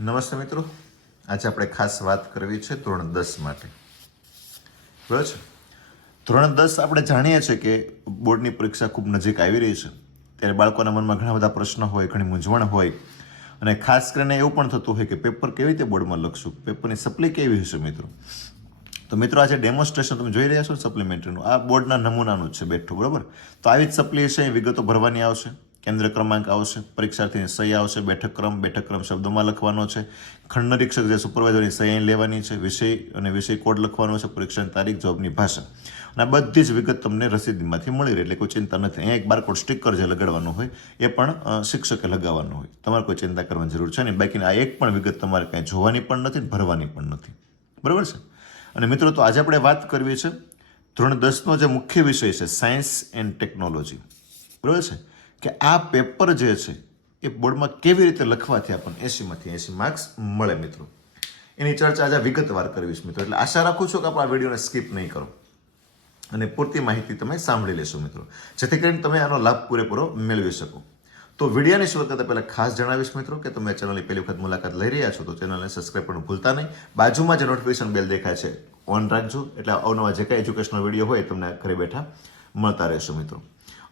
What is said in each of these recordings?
નમસ્તે મિત્રો. આજે આપણે ખાસ વાત કરવી છે ધોરણ દસ માટે. બરાબર છે? ધોરણ દસ આપણે જાણીએ છીએ કે બોર્ડની પરીક્ષા ખૂબ નજીક આવી રહી છે. ત્યારે બાળકોના મનમાં ઘણા બધા પ્રશ્નો હોય, ઘણી મૂંઝવણ હોય. અને ખાસ કરીને એવું પણ થતું હોય કે પેપર કેવી રીતે બોર્ડમાં લખશું? પેપરની સપ્લી કેવી હશે મિત્રો? તો મિત્રો, આજે ડેમોન્સ્ટ્રેશન તમે જોઈ રહ્યા છો સપ્લિમેન્ટરીનું આ બોર્ડના નમૂનાનું છે બેઠું, બરાબર? તો આવી જ સપ્લી છે વિગતો ભરવાની આવશે. કેન્દ્ર ક્રમાંક આવશે, પરીક્ષાર્થીની સહી આવશે, બેઠક ક્રમ બેઠક ક્રમ શબ્દોમાં લખવાનો છે. ખંડ નિરીક્ષક જે સુપરવાઇઝરની સહી લેવાની છે, વિષય અને વિષય કોડ લખવાનો છે, પરીક્ષાની તારીખ જવાબની ભાષા. અને આ બધી જ વિગત તમને રસીદમાંથી મળી રહે એટલે કોઈ ચિંતા નથી. અહીંયા એક બારકોડ સ્ટીકર જે લગાડવાનું હોય, એ પણ શિક્ષકે લગાવવાનું હોય. તમારે કોઈ ચિંતા કરવાની જરૂર છે નહીં. બાકી આ એક પણ વિગત તમારે કાંઈ જોવાની પણ નથી ભરવાની પણ નથી. બરાબર છે? અને મિત્રો, તો આજે આપણે વાત કરવી છે ધોરણ દસનો જે મુખ્ય વિષય છે, સાયન્સ એન્ડ ટેકનોલોજી. બરાબર છે? કે આ પેપર જે છે, એ બોર્ડમાં કેવી રીતે લખવાથી આપણને એસીમાંથી એસી માર્ક્સ મળે મિત્રો? એની ચર્ચા આજે વિગતવાર કરીશ મિત્રો. એટલે આશા રાખું છું કે આપણે આ વિડીયોને સ્કીપ નહીં કરો. અને પૂરતી માહિતી તમે સાંભળી લેશો મિત્રો. જેથી કરીને તમે આનો લાભ પૂરેપૂરો મેળવી શકો. તો વિડીયાની શરૂઆત કરતાં પહેલાં ખાસ જણાવીશ મિત્રો કે તમે ચેનલની પહેલી વખત મુલાકાત લઈ રહ્યા છો તો ચેનલને સબસ્ક્રાઈબ પણ ભૂલતા નહીં. બાજુમાં જે નોટિફિકેશન બેલ દેખાય છે ઓન રાખજો. એટલે અવનવા જે કાંઈ એજ્યુકેશનલ વીડિયો હોય તમને ઘરે બેઠા મળતા રહેશો મિત્રો.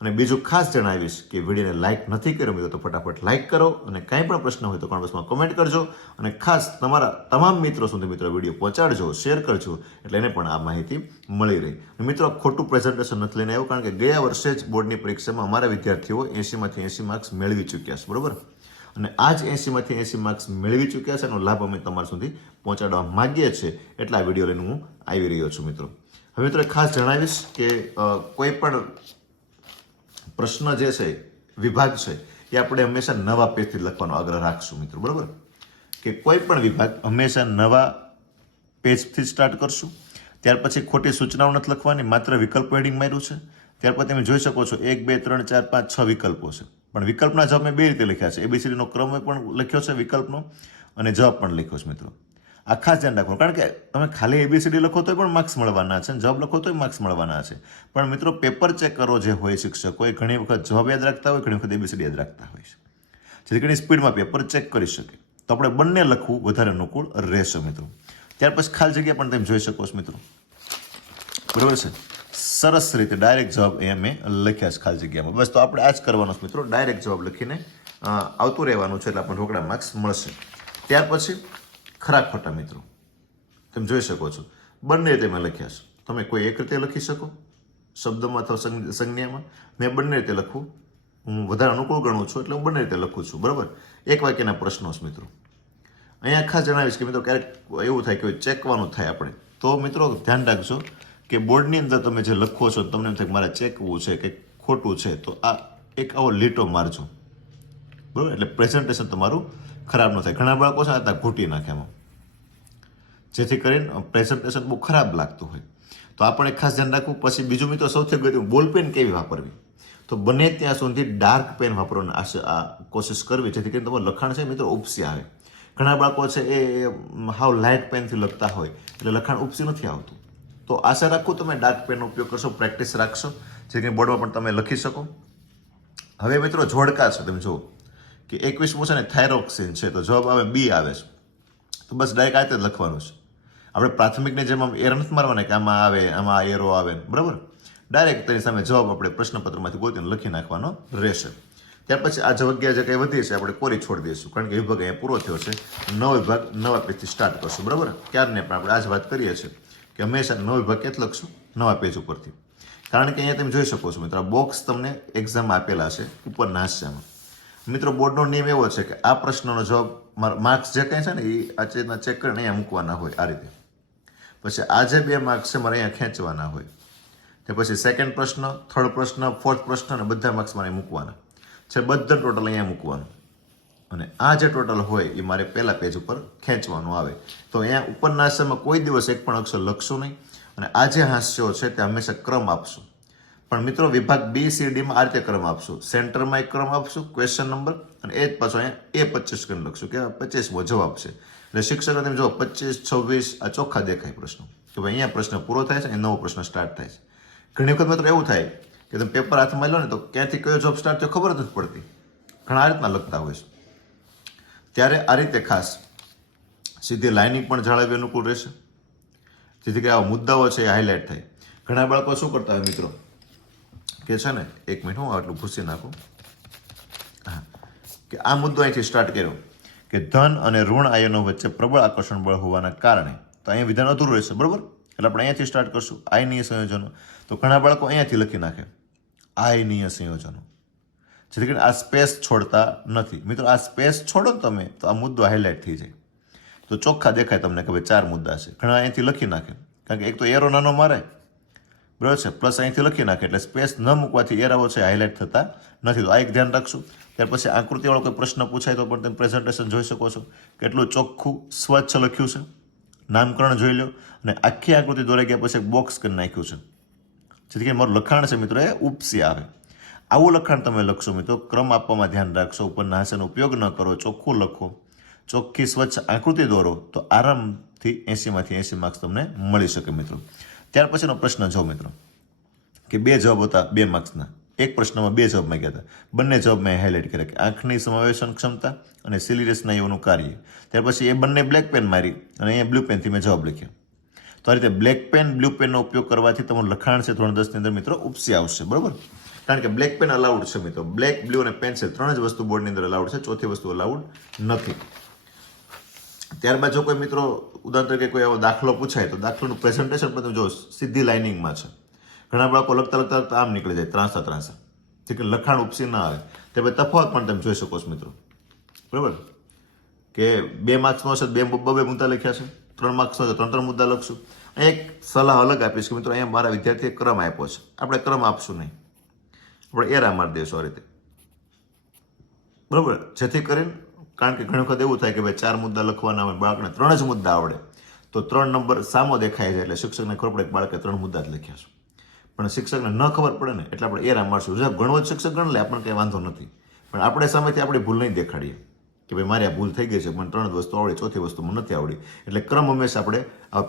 અને બીજું ખાસ જણાવીશ કે વિડીયોને લાઇક નથી કર્યો મિત્રો તો ફટાફટ લાઇક કરો અને કાંઈ પણ પ્રશ્ન હોય તો કોમેન્ટ બોક્સમાં કોમેન્ટ કરજો અને ખાસ તમારા તમામ મિત્રો સુધી મિત્રો વીડિયો પહોંચાડજો શેર કરજો, એટલે એને પણ આ માહિતી મળી રહી. મિત્રો ખોટું પ્રેઝન્ટેશન નથી લઈને આવ્યું કારણ કે ગયા વર્ષે જ બોર્ડની પરીક્ષામાં અમારા વિદ્યાર્થીઓ એંસીમાંથી એંસી માર્ક્સ મેળવી ચૂક્યા છે, બરાબર? અને આ જ એંસીમાંથી એંસી માર્ક્સ મેળવી ચૂક્યા છે એનો લાભ અમે તમારા સુધી પહોંચાડવા માગીએ છીએ એટલે આ વીડિયો લઈને હું આવી રહ્યો છું મિત્રો. હવે મિત્રો, ખાસ જણાવીશ કે કોઈ પણ પ્રશ્ન જે છે, વિભાગ છે, એ આપણે હંમેશા નવા પેજથી લખવાનો આગ્રહ રાખશું મિત્રો, બરાબર? કે કોઈ પણ વિભાગ હંમેશા નવા પેજથી સ્ટાર્ટ કરશું. ત્યાર પછી ખોટી સૂચનાઓ નથી લખવાની, માત્ર વિકલ્પ હેડિંગ માર્યું છે. ત્યાર પછી તમે જોઈ શકો છો, એક, બે, ત્રણ, ચાર, પાંચ, છ વિકલ્પો છે. પણ વિકલ્પના જવાબ મેં બે રીતે લખ્યા છે. એબીસીડીનો ક્રમ પણ લખ્યો છે વિકલ્પનો અને જવાબ પણ લખ્યો છે મિત્રો. આ ખાસ ધ્યાન રાખવાનું. કારણ કે તમે ખાલી એબીસીડી લખો તો પણ માર્ક્સ મળવાના છે જવાબ લખો તોય માર્ક્સ મળવાના છે. પણ મિત્રો પેપર ચેક કરો જે હોય શિક્ષકો, એ ઘણી વખત જવાબ યાદ રાખતા હોય, ઘણી વખત એબીસીડી યાદ રાખતા હોય છે. જેથી કરીને સ્પીડમાં પેપર ચેક કરી શકે. તો આપણે બંને લખવું વધારે અનુકૂળ રહેશે મિત્રો. ત્યાર પછી ખાલી જગ્યા પણ તમે જોઈ શકો છો મિત્રો. બરાબર છે? સરસ રીતે ડાયરેક્ટ જવાબ અહીંયા મેં લખ્યા છે ખાલી જગ્યામાં. બસ તો આપણે આ જ કરવાનો છે મિત્રો. ડાયરેક્ટ જવાબ લખીને આવતું રહેવાનું છે એટલે આપણને રોકડા માર્ક્સ મળશે. ત્યાર પછી ખરા ખોટા મિત્રો. તમે જોઈ શકો છો. બંને રીતે મેં લખ્યા છે. તમે કોઈ એક રીતે લખી શકો? શબ્દમાં અથવા સંજ્ઞામાં? મેં બંને રીતે લખું. હું વધારે અનુકૂળ ગણું છું એટલે હું બંને રીતે લખું છું. બરાબર? એક વાક્યના પ્રશ્નો છે મિત્રો. અહીંયા ખાસ જણાવીશ કે મિત્રો ક્યારેક એવું થાય કે ચેકવાનું થાય આપણે. તો મિત્રો ધ્યાન રાખજો કે બોર્ડની અંદર તમે જે લખો છો તમને એમ થાય મારે ચેકવું છે કે ખોટું છે, તો આ એક આવો લીટો મારજો. બરાબર? એટલે પ્રેઝન્ટેશન તમારું ખરાબ ન થાય. ઘણા બાળકો છે ને આ ઘૂંટી નાખે એમાં. જેથી કરીને પ્રેઝન્ટેશન બહુ ખરાબ લાગતું હોય. તો આપણે ખાસ ધ્યાન રાખવું. પછી બીજું મિત્રો, સૌથી અગત્યનું બોલ પેન કેવી વાપરવી? તો બને ત્યાં સુધી ડાર્ક પેન વાપરવાની આશ આ કોશિશ કરવી. જેથી કરીને તમારું લખાણ છે મિત્રો ઉપસી આવે. ઘણા બાળકો છે એ હાવ લાઇટ પેનથી લખતા હોય, એટલે લખાણ ઉપસી નથી આવતું. તો આશા રાખું તમે ડાર્ક પેનનો ઉપયોગ કરશો પ્રેક્ટિસ રાખશો. જેથી બોર્ડમાં પણ તમે લખી શકો. હવે મિત્રો, જોડકા છે, તમે જુઓ. કે એકવીસમું છે ને થાઇરોક્સિન છે. તો જવાબ આવે બી આવે છે. તો બસ ડાયરેક્ટ આ રીતે લખવાનું છે. આપણે પ્રાથમિકને જેમ આમ એર મારવાના કે આમાં આવે, આમાં આ એરો આવે, બરાબર? ડાયરેક્ટ તેની સામે જવાબ આપણે પ્રશ્નપત્રમાંથી ગોતીને લખી નાખવાનો રહેશે. ત્યાર પછી આ જગ્યા જે કંઈ વધી છે, આપણે કોરી છોડી દઈશું. કારણ કે વિભાગ અહીંયા પૂરો થયો છે. નવ વિભાગ નવા પેજથી સ્ટાર્ટ કરશું, બરાબર? ક્યારને પણ આપણે આ જ વાત કરીએ છીએ કે હંમેશા નવ વિભાગ ક્યાંથી લખશું, નવા પેજ ઉપરથી. કારણ કે અહીંયા તમે જોઈ શકો છો મિત્રો બોક્સ તમને એક્ઝામ આપેલા છે ઉપર નાસ્યામાં મિત્રો બોર્ડનો નિયમ એવો છે કે આ પ્રશ્નનો જવાબ માર્ક્સ જે કંઈ છે ને એ આ ચેતના ચેક કરીને અહીંયા મૂકવાના હોય આ રીતે. પછી આ જે બે માર્ક્સ છે, મારે અહીંયા ખેંચવાના હોય. તે પછી સેકન્ડ પ્રશ્ન થર્ડ પ્રશ્ન ફોર્થ પ્રશ્ન અને બધા માર્ક્સ મારે મૂકવાના. છે બધા ટોટલ અહીંયા મૂકવાનું. અને આ જે ટોટલ હોય એ મારે પહેલા પેજ ઉપર ખેંચવાનું આવે. તો અહીંયા ઉપરના હાસ્યમાં કોઈ દિવસ એક પણ અક્ષર લખશું નહીં. અને આ જે હાસ્યો છે, તે હંમેશા ક્રમ આપશો. પણ મિત્રો, વિભાગ બી સી ડીમાં આ રીતે ક્રમ આપશું. સેન્ટરમાં એક ક્રમ આપશું ક્વેશ્ચન નંબર અને એ જ પાછો અહીંયા એ પચીસ કરીને લખશું, કે પચીસમો જવાબ છે. એટલે શિક્ષકો તમે જો પચીસ, છવ્વીસ, આ ચોખ્ખા દેખાય પ્રશ્નો. કે ભાઈ અહીંયા પ્રશ્ન પૂરો થાય છે અને નવો પ્રશ્ન સ્ટાર્ટ થાય છે. ઘણી વખત મિત્રો એવું થાય કે તમે પેપર હાથમાં લો ને તો ક્યાંથી કયો જોબ સ્ટાર્ટ થયો ખબર જ નથી પડતી. ઘણા રીતના લખતા હોય છે. ત્યારે આ રીતે ખાસ સીધી લાઇનિંગ પણ જાળવવી અનુકૂળ રહેશે. જેથી કે આવા મુદ્દાઓ છે એ હાઇલાઇટ થાય. ઘણા બાળકો શું કરતા હોય મિત્રો? કે છે ને, એક મિનિટ હું આટલું ભૂસી નાખું. હા. કે આ મુદ્દો અહીંથી સ્ટાર્ટ કર્યો કે ધન અને ઋણ આયનો વચ્ચે પ્રબળ આકર્ષણ બળ હોવાના કારણે તો અહીંયા વિધાન અધૂરું રહેશે, બરાબર? એટલે આપણે અહીંયાથી સ્ટાર્ટ કરશું. આયનીય સંયોજનો. તો ઘણા બાળકો અહીંયાથી લખી નાખે. આયનીય સંયોજનો. જેથી કરીને આ સ્પેસ છોડતા નથી. મિત્રો, આ સ્પેસ છોડો તમે, તો આ મુદ્દો હાઇલાઇટ થઈ જાય. તો ચોખ્ખા દેખાય તમને કે ભાઈ ચાર મુદ્દા છે. ઘણા અહીંયાથી લખી નાખે. કારણ કે એક તો એરો નાનો મારે બરાબર છે. પ્લસ અહીંથી લખી નાખે એટલે સ્પેસ ન મૂકવાથી એરાઓ છે હાઇલાઇટ થતા નથી. તો આ એક ધ્યાન રાખશું. ત્યાર પછી આકૃતિવાળો કોઈ પ્રશ્ન પૂછાય તો પણ તમે પ્રેઝન્ટેશન જોઈ શકો છો. કેટલું ચોખ્ખું, સ્વચ્છ લખ્યું છે. નામકરણ જોઈ લો. અને આખી આકૃતિ દોરાઈ ગયા પછી એક બોક્સ કરી નાખ્યું છે. જેથી કરીને મારું લખાણ છે મિત્રો, એ ઉપસી આવે. આવું લખાણ તમે લખશો મિત્રો, ક્રમ આપવામાં ધ્યાન રાખશો. ઉપરના હાસ્યનો ઉપયોગ ન કરો, ચોખ્ખું લખો. ચોખ્ખી સ્વચ્છ આકૃતિ દોરો તો આરામથી એંસીમાંથી એંસી માર્ક્સ તમને મળી શકે મિત્રો. ત્યાર પછીનો પ્રશ્ન જો મિત્રો, કે બે જવાબ હતા બે માર્ક્સના. એક પ્રશ્નમાં બે જવાબ માંગ્યા હતા. બંને જવાબ મેં હાઇલાઇટ કર્યા કે આંખની સમાવેશન ક્ષમતા અને સિલિરસ સ્નાયુઓનું કાર્ય. ત્યાર પછી એ બંને બ્લેક પેન મારી અને અહીંયા બ્લુ પેનથી મેં જવાબ લખ્યો. તો આ રીતે બ્લેક પેન બ્લુ પેનનો ઉપયોગ કરવાથી તમારું લખાણ છે ધોરણ દસની અંદર મિત્રો ઉપસી આવશે, બરાબર? કારણ કે બ્લેક પેન અલાઉડ છે મિત્રો. બ્લેક બ્લુ અને પેન્સિલ ત્રણ જ વસ્તુ બોર્ડની અંદર અલાઉડ છે. ચોથી વસ્તુ અલાઉડ નથી. ત્યારબાદ જો કોઈ મિત્રો ઉદાહરણ તરીકે કોઈ એવો દાખલો પૂછાય, તો દાખલાનું પ્રેઝન્ટેશન પણ તમે જો સીધી લાઇનિંગમાં છે. ઘણા બાળકો લખતા લખતા આમ નીકળી જાય, ત્રાંસા ત્રાંસા. જે કે લખાણ ઉપસી ના આવે. તે પછી તફાવત પણ તમે જોઈ શકો છો મિત્રો. બરાબર? કે બે માર્ક્સનો હશે, બે બબે મુદ્દા લખ્યા છે. ત્રણ માર્ક્સનો છે ત્રણ ત્રણ મુદ્દા લખશું. એક સલાહ અલગ આપીશ કે મિત્રો, અહીંયા મારા વિદ્યાર્થીએ ક્રમ આપ્યો છે. આપણે ક્રમ આપશું નહીં. આપણે એરા મારી દઈશું આ રીતે. બરાબર? જેથી કરીને કારણ કે ઘણી વખત એવું થાય કે ભાઈ ચાર મુદ્દા લખવાના હોય બાળકને ત્રણ જ મુદ્દા આવડે. તો ત્રણ નંબર સામો દેખાય છે એટલે શિક્ષકને ખબર પડે કે બાળકે ત્રણ મુદ્દા જ લખ્યા છે. પણ શિક્ષકને ન ખબર પડે ને એટલે આપણે એરા મારશું. જો ઘણો જ શિક્ષક ગણ લે આપણને કંઈ વાંધો નથી. પણ આપણે સામેથી આપણી ભૂલ નહીં દેખાડીએ કે ભાઈ મારી આ ભૂલ થઈ ગઈ છે, મને ત્રણ વસ્તુ આવડી, ચોથી વસ્તુ મને નથી આવડી. એટલે ક્રમ હંમેશા આપણે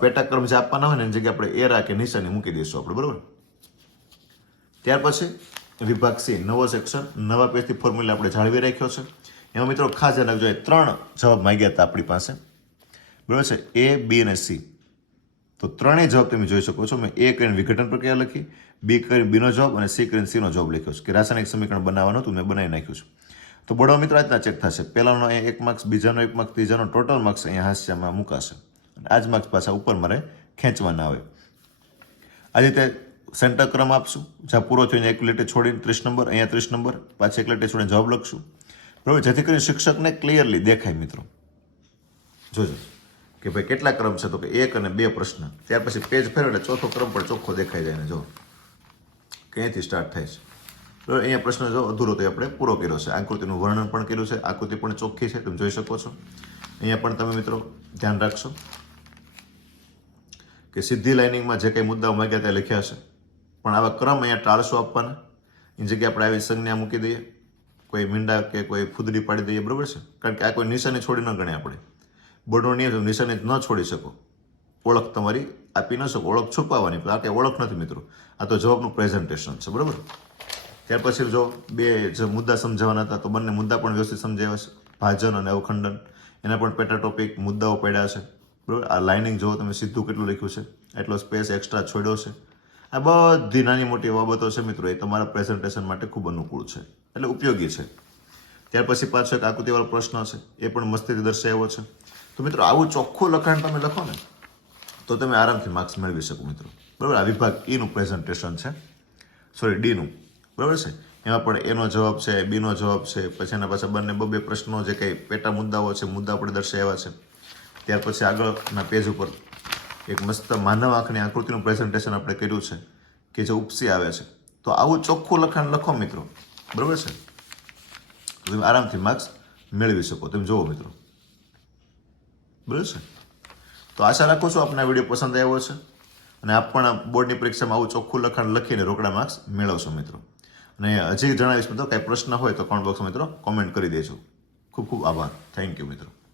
પેટા ક્રમ જે આપવાના હોય ને એની જગ્યાએ આપણે એરા કે નિશાની મૂકી દઈશું આપણે, બરાબર? ત્યાર પછી વિભાગ સી, નવો સેક્શન નવા પેજથી ફોર્મ્યુલા આપણે જાળવી રાખ્યો છે. એમાં મિત્રો ખાસ ધ્યાન રાખજો ત્રણ જવાબ માંગ્યા હતા આપણી પાસે. બરાબર છે? એ બી અને સી તો ત્રણેય જવાબ તમે જોઈ શકો છો. મેં એ કરીને વિઘટન પ્રક્રિયા લખી બી કરીને બીનો જવાબ અને સી કરીને સીનો જવાબ લખ્યો છે. કે રાસાયણિક સમીકરણ બનાવવાનું હતું, મેં બનાવી નાખ્યું છે. તો બળવા મિત્રો, આજના ચેક થશે. પહેલાંનો અહીંયા એક માર્ક્સ બીજાનો એક માર્ક્સ ત્રીજાનો ટોટલ માર્ક્સ અહીંયા હાસ્યમાં મુકાશે. આ માર્ક્સ પાછા ઉપર મારે ખેંચવાના આવે આ રીતે સેન્ટર ક્રમ આપશું. જ્યાં પૂરો થઈને એક લેટે છોડીને ત્રીસ નંબર અહીંયા ત્રીસ નંબર પાછી એક લેટે છોડીને જવાબ લખશું. બરાબર જેથી કરીને શિક્ષકને ક્લિયરલી દેખાય મિત્રો. જોજો. કે ભાઈ કેટલા ક્રમ છે તો કે એક અને બે પ્રશ્ન. ત્યાર પછી પેજ ફેરવે એટલે ચોથો ક્રમ પણ ચોખ્ખો દેખાઈ જાય ને જો. ક્યાંથી સ્ટાર્ટ થાય છે? બરાબર અહીંયા પ્રશ્ન જો અધૂરો તો આપણે પૂરો કર્યો છે. આકૃતિનું વર્ણન પણ કર્યું છે. આકૃતિ પણ ચોખ્ખી છે. તમે જોઈ શકો છો. અહીંયા પણ તમે મિત્રો ધ્યાન રાખશો. કે સીધી લાઇનિંગમાં જે કંઈ મુદ્દાઓ માંગ્યા ત્યાં લખ્યા છે પણ આવા ક્રમ અહીંયા ટાળશો આપવાના. એની જગ્યાએ આપણે આવી સંજ્ઞા મૂકી દઈએ. કોઈ મીંડા કે કોઈ ફૂદડી પાડી દઈએ, બરાબર છે? કારણ કે આ કોઈ નિશાની છોડી ન ગણે આપણે. બોર્ડોની નિશાની ન છોડી શકો. ઓળખ તમારી આપી ન શકો. ઓળખ છુપાવવાની આ કે ઓળખ નથી મિત્રો. આ તો જવાબનું પ્રેઝન્ટેશન છે, બરાબર? ત્યાર પછી જો બે જે મુદ્દા સમજાવવાના હતા, તો બંને મુદ્દા પણ વ્યવસ્થિત સમજાવ્યા છે ભાજન અને અવખંડન. એના પણ પેટા ટોપિક મુદ્દાઓ પડ્યા છે બરાબર? આ લાઇનિંગ જુઓ તમે, સીધું કેટલું લખ્યું છે? એટલો સ્પેસ એક્સ્ટ્રા છોડ્યો છે આ બધી નાની મોટી બાબતો છે મિત્રો, એ તમારા પ્રેઝન્ટેશન માટે ખૂબ અનુકૂળ છે એટલે ઉપયોગી છે. ત્યાર પછી પાછો એક આકૃતિવાળો પ્રશ્ન છે, એ પણ મસ્તીથી દર્શાવ્યો છે. તો મિત્રો, આવું ચોખ્ખું લખાણ તમે લખો ને, તો તમે આરામથી માર્ક્સ મેળવી શકો મિત્રો. બરાબર? આ વિભાગ ઈનું પ્રેઝન્ટેશન છે. સોરી ડીનું બરાબર છે? એમાં પણ એનો જવાબ છે બીનો જવાબ છે, પછી એના પાછા બંને બબે પ્રશ્નો જે કંઈ પેટા મુદ્દાઓ છે, મુદ્દા આપણે દર્શાવ્યા છે. ત્યાર પછી આગળના પેજ ઉપર એક મસ્ત માનવ આંખની આકૃતિનું પ્રેઝન્ટેશન આપણે કર્યું છે, કે જે ઉપસી આવે છે. તો આવું ચોખ્ખું લખાણ લખો મિત્રો. બરાબર છે? તમે આરામથી માર્ક્સ મેળવી શકો. તમે જુઓ મિત્રો. બરાબર છે? તો આશા રાખું છું આપને આ વીડિયો પસંદ આવ્યો છે અને આપ પણ બોર્ડની પરીક્ષામાં આવું ચોખ્ખું લખાણ લખીને રોકડા માર્ક્સ મેળવશો મિત્રો. અને હજી જણાવીશ મિત્રો, કાંઈ પ્રશ્ન હોય તો કોમેન્ટ બોક્સમાં મિત્રો કોમેન્ટ કરી દેજો. ખૂબ ખૂબ આભાર. થેન્ક યુ મિત્રો.